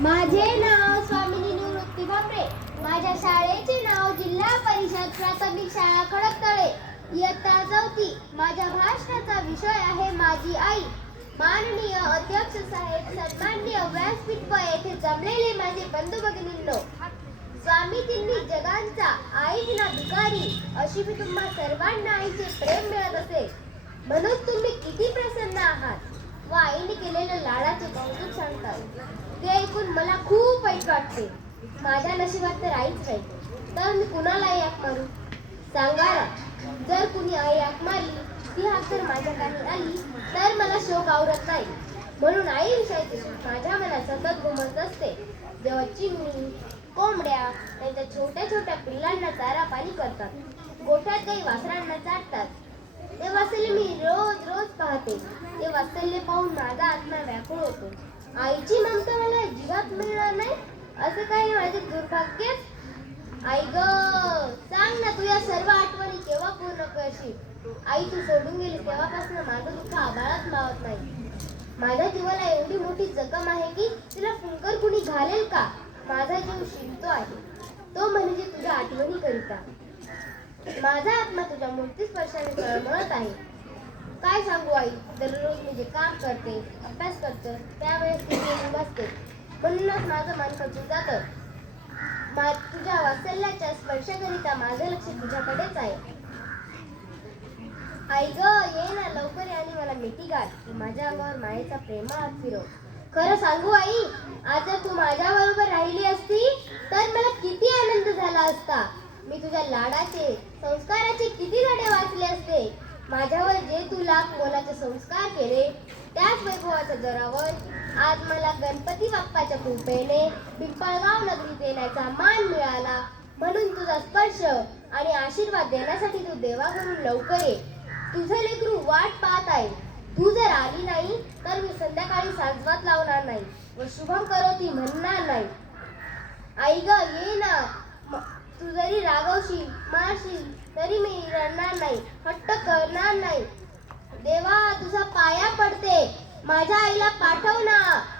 माझे नाव स्वामिनी निवृत्ती भामरे माझ्या शाळेचे नाव जिल्हा परिषद प्राथमिक शाळा खडकतळे. इयत्ता चौथी. माझ्या भाषणाचा विषय आहे माझी आई. माननीय अध्यक्ष साहेब सन्माननीय व्यासपीठ येथे जमलेले माझे बंधू भगिनींनो स्वामी तिन्ही अशी मी तुम्हा सर्वांना आईचे प्रेम मिळत असेल म्हणून तुम्ही किती प्रसन्न आहात? व आईने केलेल्या लाडाचे कौतुक सांगतात. ते ऐकून मला खूप वाईट वाटते. माझ्या नशिबात तर आईच नाही तर मी कुणाला याक मारू? सांगा ना जर कुणी आई याक मारली ती हाक जर माझ्या काही आली तर मला शोक आवरत नाही. म्हणून आई विषयाची माझ्या मनात सतत घुमत असते. जेव्हा चिमणी कोंबड्या त्यांच्या छोट्या छोट्या पिल्लांना चारा पाणी करतात. गोठ्यात काही वासरांना चाटतात. ते वासल्य मी रोज रोज पाहते. ते वाचले पाहून माझा आत्मा व्याकुळ होतो. आईची ममता मला जीवात मिळणार नाही. असं काही माझे दुर्भाग्य? आई ग सांग ना तू या सर्व आठवणी केव्हा पूर्ण करशील? आई तू सोडून गेली तेव्हापासून माझं दुःख आभाळात मावत नाही. माझ्या जीवाला एवढी मोठी जखम आहे की तिला फुंकर कुणी घालेल का? माझा जीव शिकतो आहे. तो म्हणजे तुझ्या आठवणी करिता माझा आत्मा तुझ्या मूर्ती स्पर्शाने तळमळत आहे. काय सांगू आई? दररोज मी जे काम करते अभ्यास करते त्यावेळेस तू बसते. म्हणूनच माझं मन खचून जातं. मा तुझ्या वात्सल्याच्या स्पर्शाकरिता माझं लक्ष तुझ्याकडेच आहे. आई ग ये ना लवकर आणि मला मिठी घाल तू माझ्या अंगावर मायेचा प्रेमा हात फिरव. खरं सांगू आई आज जर तू माझ्या बरोबर राहिली असती तर मला किती आनंद झाला असता. मी तुझ्या लाडाचे संस्काराचे किती धडे वाचले असते? माझ्यावर जे तू लाख मोलाचे संस्कार केले त्याच वैभवाच्या जरावर आज मला गणपती बाप्पाच्या कृपेने पिंपळगाव नगरीत येण्याचा मान मिळाला. म्हणून तुझा स्पर्श आणि आशीर्वाद देण्यासाठी तू देवाकडून लवकर ये. तुझं लेकरू वाट पाहत आहे तू जर आली नाही तर मी संध्याकाळी साजवात लावणार नाही व शुभम करोती म्हणणार नाही. आई ग ये ना म- तू जरी रागवशील मारशील तरी मी रडणार नाही हट्ट करणार नाही. देवा तुझा पाया पडते. माझ्या आईला पाठव ना. ना